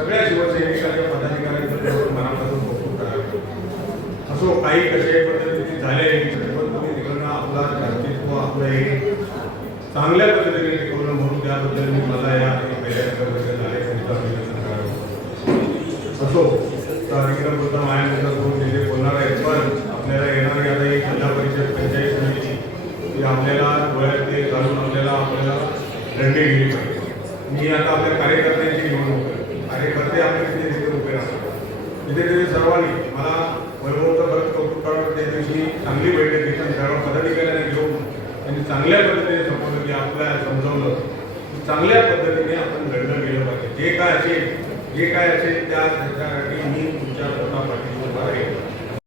सगळ्या शिवसैनिकांच्या पदाधिकाऱ्यांचं मनापासून कौतुक करावं. असो काही कशाही पद्धतीने झाले पण तुम्ही तिकडनं आपला शांतित्व आपलं हे चांगल्या पद्धतीने टिकवलं म्हणून त्याबद्दल मी मला या पहिल्या नगरमध्ये झाले त्यांचं अभिनंदन करावं. असो तर बोलता माझ्यानंतर दोन जिल्हे बोलणार आहेत पण आपल्याला येणारी आता ही जिल्हा परिषद पंचायत समिती ही आपल्याला डोळ्यात ते घालून आपल्याला दंडे गेली पाहिजे. मी आता आपल्या कार्यकर्त्यांची निवडणूक करतो. कार्यकर्ते आपले तिथे उभे राहतात तिथे ते सर्वांनी मला वैभवचं बरंच कौतुक करावं. त्या दिवशी चांगली बैठक घेतली सर्व पदाधिकाऱ्यांना घेऊन त्यांनी चांगल्या पद्धतीने समजलं की आपल्याला समजवलं चांगल्या पद्धतीने आपण लढलं गेलं पाहिजे. जे काय असेल त्यासाठी